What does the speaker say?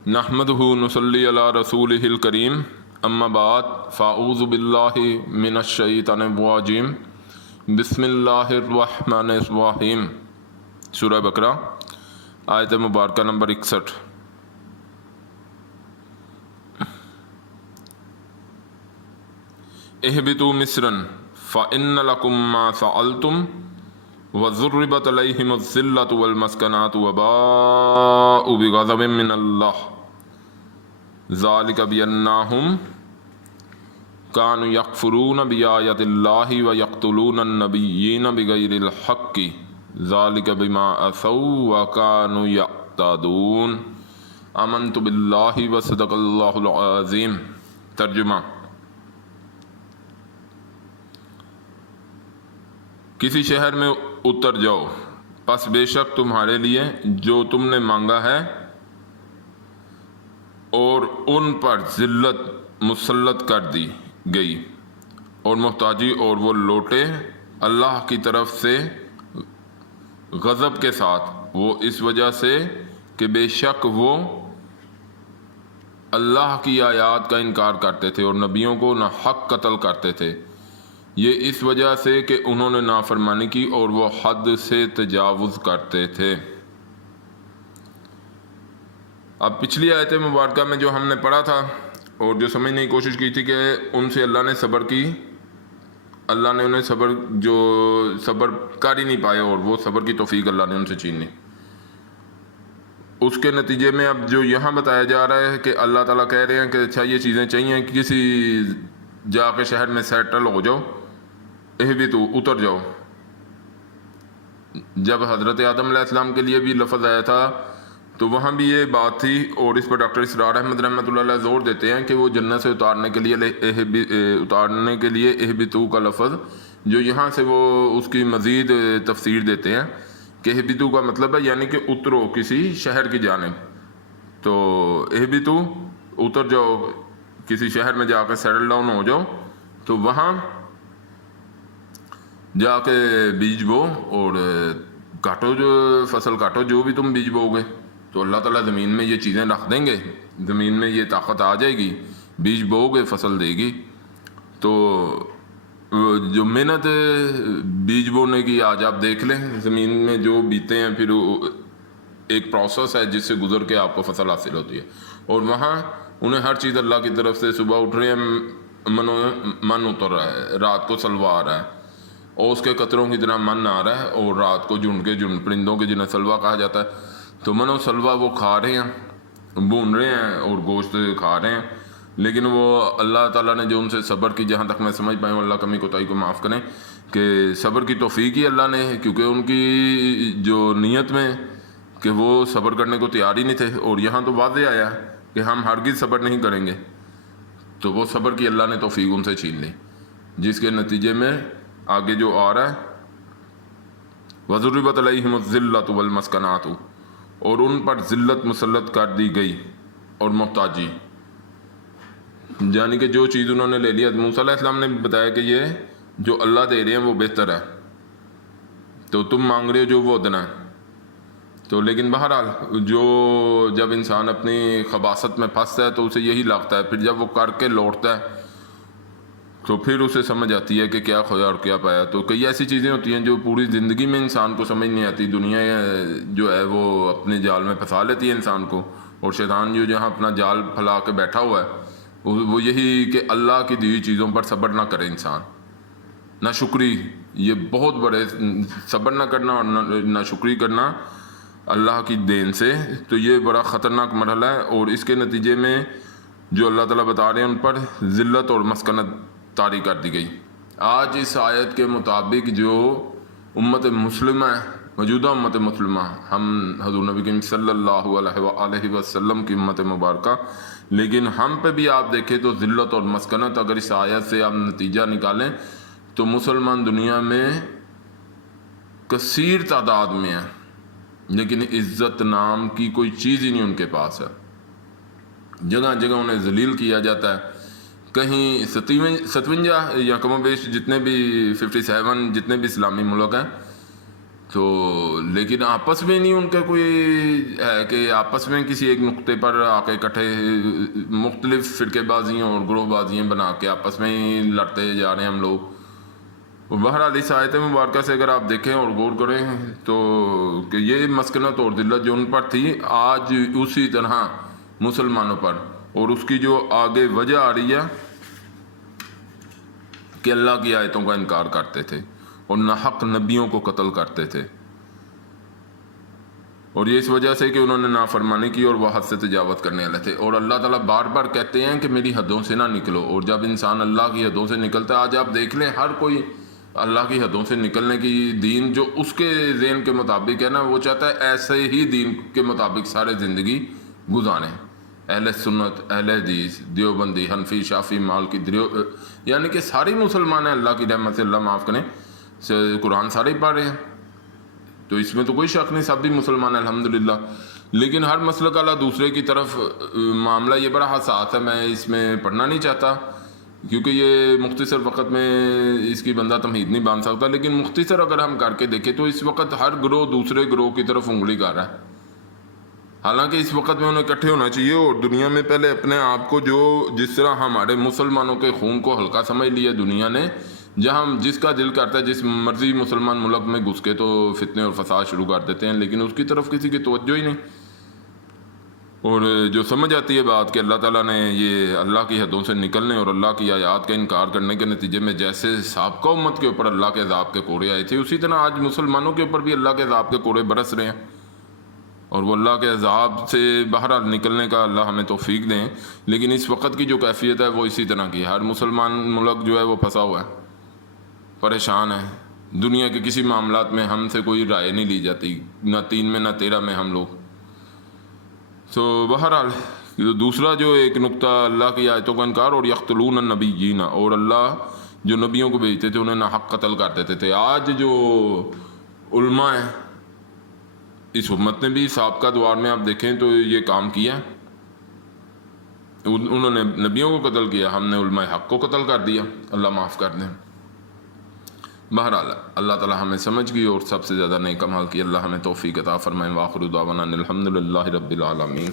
نحمدہ نصلی علی رسولہ الکریم اما بعد فاعوذ باللہ من الشیطان الرجیم بسم اللہ الرحمن الرحیم۔ سورہ بقرہ آیت مبارکہ نمبر 61۔ اہبطوا مصرا فإن لکم ما سألتم وضربت علیہم الذلۃ والمسکنۃ وباءوا بغضب من اللہ ذالک بأنہم کانوا یکفرون بآیات اللہ ویقتلون النبیین بغیر الحق ذالک بما عصوا وکانوا یعتدون۔ آمنت باللہ وصدق اللہ العظیم۔ ترجمہ: کسی شہر میں اتر جاؤ، پس بے شک تمہارے لیے جو تم نے مانگا ہے اور ان پر ذلت مسلط کر دی گئی اور محتاجی، اور وہ لوٹے اللہ کی طرف سے غضب کے ساتھ، وہ اس وجہ سے کہ بے شک وہ اللہ کی آیات کا انکار کرتے تھے اور نبیوں کو ناحق قتل کرتے تھے، یہ اس وجہ سے کہ انہوں نے نافرمانی کی اور وہ حد سے تجاوز کرتے تھے۔ اب پچھلی آیت مبارکہ میں جو ہم نے پڑھا تھا اور جو سمجھنے کی کوشش کی تھی کہ ان سے اللہ نے صبر کی، اللہ نے انہیں صبر کر ہی نہیں پائے اور وہ صبر کی توفیق اللہ نے ان سے چھین لی۔ اس کے نتیجے میں اب جو یہاں بتایا جا رہا ہے کہ اللہ تعالیٰ کہہ رہے ہیں کہ اچھا یہ چیزیں چاہیے کہ کسی جا کے شہر میں سیٹل ہو جاؤ، اہبطوا اتر جاؤ۔ جب حضرت آدم علیہ السلام کے لیے بھی لفظ آیا تھا تو وہاں بھی یہ بات تھی، اور اس پر ڈاکٹر اسرار احمد رحمۃ اللہ علیہ زور دیتے ہیں کہ وہ جنت سے اتارنے کے لیے اہبطوا کا لفظ جو یہاں سے وہ اس کی مزید تفسیر دیتے ہیں کہ اہبطوا کا مطلب ہے یعنی کہ اترو کسی شہر کی جانب، تو اہبطوا اتر جاؤ، کسی شہر میں جا کے سیٹل ڈاؤن ہو جاؤ، تو وہاں جا کے بیج بو اور کاٹو، جو فصل کاٹو، جو بھی تم بیج بو گے تو اللہ تعالیٰ زمین میں یہ چیزیں رکھ دیں گے، زمین میں یہ طاقت آ جائے گی، بیج بو گے فصل دے گی۔ تو جو محنت بیج بونے کی آج آپ دیکھ لیں، زمین میں جو بیتے ہیں، پھر ایک پروسیس ہے جس سے گزر کے آپ کو فصل حاصل ہوتی ہے، اور وہاں انہیں ہر چیز اللہ کی طرف سے، صبح اٹھ رہے ہیں من اتر رہا ہے، رات کو سلوا آ رہا ہے اور اس کے قطروں کی طرح من آ رہا ہے، اور رات کو جھنڈ پرندوں کے جنہیں سلوا کہا جاتا ہے، تو من و سلوا وہ کھا رہے ہیں، بھون رہے ہیں اور گوشت کھا رہے ہیں، لیکن وہ اللہ تعالیٰ نے جو ان سے صبر کی، جہاں تک میں سمجھ پایا ہوں، اللہ کمی کوتاہی کو معاف کریں، کہ صبر کی توفیق ہی اللہ نے، کیونکہ ان کی جو نیت میں کہ وہ صبر کرنے کو تیار ہی نہیں تھے، اور یہاں تو واضح آیا کہ ہم ہرگز صبر نہیں کریں گے، تو وہ صبر کی اللہ نے توفیق ان سے چھین لی، جس کے نتیجے میں آگے جو آ رہا ہے وَضُرِبَتْ عَلَيْهِمُ الذِّلَّةُ وَالْمَسْكَنَةُ، اور ان پر ذلت مسلط کر دی گئی اور محتاجی، یعنی کہ جو چیز انہوں نے لے لیا، موسیٰ علیہ السلام نے بتایا کہ یہ جو اللہ دے رہے ہیں وہ بہتر ہے، تو تم مانگ رہے ہو جو وہ دینا ہے، تو لیکن بہرحال جب انسان اپنی خباثت میں پھنستا ہے تو اسے یہی لگتا ہے، پھر جب وہ کر کے لوٹتا ہے تو پھر اسے سمجھ آتی ہے کہ کیا کھویا اور کیا پایا۔ تو کئی ایسی چیزیں ہوتی ہیں جو پوری زندگی میں انسان کو سمجھ نہیں آتی، دنیا جو ہے وہ اپنے جال میں پھنسا لیتی ہے انسان کو، اور شیطان جو جہاں اپنا جال پھیلا کے بیٹھا ہوا ہے وہ یہی کہ اللہ کی دی ہوئی چیزوں پر صبر نہ کرے انسان، نہ شکری، یہ بہت بڑے صبر نہ کرنا اور نہ شکری کرنا اللہ کی دین سے، تو یہ بڑا خطرناک مرحلہ ہے، اور اس کے نتیجے میں جو اللہ تعالیٰ بتا رہے ہیں ان پر ذلت اور مسکنت طاری کر دی گئی۔ آج اس آیت کے مطابق جو امت مسلمہ ہے، موجودہ امت مسلمہ، ہم حضور نبی کریم صلی اللہ علیہ وسلم کی امت مبارکہ، لیکن ہم پہ بھی آپ دیکھیں تو ذلت اور مسکنت، اگر اس آیت سے آپ نتیجہ نکالیں تو مسلمان دنیا میں کثیر تعداد میں ہیں، لیکن عزت نام کی کوئی چیز ہی نہیں ان کے پاس ہے، جگہ جگہ انہیں ذلیل کیا جاتا ہے، کہیں 57 یا کم و بیش جتنے بھی 57 جتنے بھی اسلامی ملک ہیں، تو لیکن آپس میں نہیں ان کا کوئی ہے کہ آپس میں کسی ایک نقطے پر آ کے اکٹھے مختلف فرقے بازیاں اور گروہ بازیاں بنا کے آپس میں ہی لڑتے جا رہے ہیں ہم لوگ. بہرحال اس آیت مبارکہ سے اگر آپ دیکھیں اور غور کریں تو کہ یہ مسکنت اور ذلت جو ان پر تھی آج اسی طرح مسلمانوں پر، اور اس کی جو آگے وجہ آ رہی ہے کہ اللہ کی آیتوں کا انکار کرتے تھے اور ناحق نبیوں کو قتل کرتے تھے، اور یہ اس وجہ سے کہ انہوں نے نافرمانی کی اور وہ حد سے تجاوز کرنے والے تھے. اور اللہ تعالیٰ بار بار کہتے ہیں کہ میری حدوں سے نہ نکلو، اور جب انسان اللہ کی حدوں سے نکلتا ہے، آج آپ دیکھ لیں ہر کوئی اللہ کی حدوں سے نکلنے کی دین جو اس کے ذہن کے مطابق ہے نا، وہ چاہتا ہے ایسے ہی دین کے مطابق سارے زندگی گزاریں. اہل سنت، اہل حدیث، دیوبندی، حنفی، شافی، مالکی، یعنی کہ سارے مسلمان ہیں اللہ کی رحمت سے، اللہ معاف کریں، قرآن سارے ہی پڑھ رہے ہیں، تو اس میں تو کوئی شک نہیں، سب بھی مسلمان ہیں الحمدللہ. لیکن ہر مسلک والا دوسرے کی طرف معاملہ یہ بڑا حساس ہے، میں اس میں پڑھنا نہیں چاہتا کیونکہ یہ مختصر وقت میں اس کی بندہ تمہید نہیں باندھ سکتا. لیکن مختصر اگر ہم کر کے دیکھیں تو اس وقت ہر گروہ دوسرے گروہ کی طرف انگلی کر رہا ہے، حالانکہ اس وقت میں انہیں اکٹھے ہونا چاہیے اور دنیا میں پہلے اپنے آپ کو جس طرح ہمارے مسلمانوں کے خون کو ہلکا سمجھ لیا دنیا نے، جہاں جس کا دل کرتا ہے جس مرضی مسلمان ملک میں گھس کے تو فتنے اور فساد شروع کر دیتے ہیں، لیکن اس کی طرف کسی کی توجہ ہی نہیں. اور جو سمجھ آتی ہے بات کہ اللہ تعالیٰ نے یہ اللہ کی حدوں سے نکلنے اور اللہ کی آیات کا انکار کرنے کے نتیجے میں جیسے سابقہ امت کے اوپر اللہ کے عذاب کے کوڑے آئے تھے، اسی طرح آج مسلمانوں کے اوپر بھی اللہ کے عذاب کے کوڑے برس رہے ہیں، اور وہ اللہ کے عذاب سے بہرحال نکلنے کا اللہ ہمیں توفیق دیں. لیکن اس وقت کی جو کیفیت ہے وہ اسی طرح کی، ہر مسلمان ملک جو ہے وہ پھنسا ہوا ہے، پریشان ہے. دنیا کے کسی معاملات میں ہم سے کوئی رائے نہیں لی جاتی، نہ 3 میں نہ 13 میں ہم لوگ. تو بہرحال دوسرا جو ایک نقطہ اللہ کی آیتوں کا انکار، اور یقتلون النبیین، اور اللہ جو نبیوں کو بھیجتے تھے انہیں ناحق قتل کر دیتے تھے. آج جو علماء ہیں اس امت نے بھی سابقہ دوار میں آپ دیکھیں تو یہ کام کیا، انہوں نے نبیوں کو قتل کیا، ہم نے علماء حق کو قتل کر دیا، اللہ معاف کر دیں. بہرحال اللہ تعالی ہمیں سمجھ گئی اور سب سے زیادہ نیک عمل کی اللہ ہمیں توفیق عطا فرمائے. وآخر دعوانا الحمد للہ رب العالمین.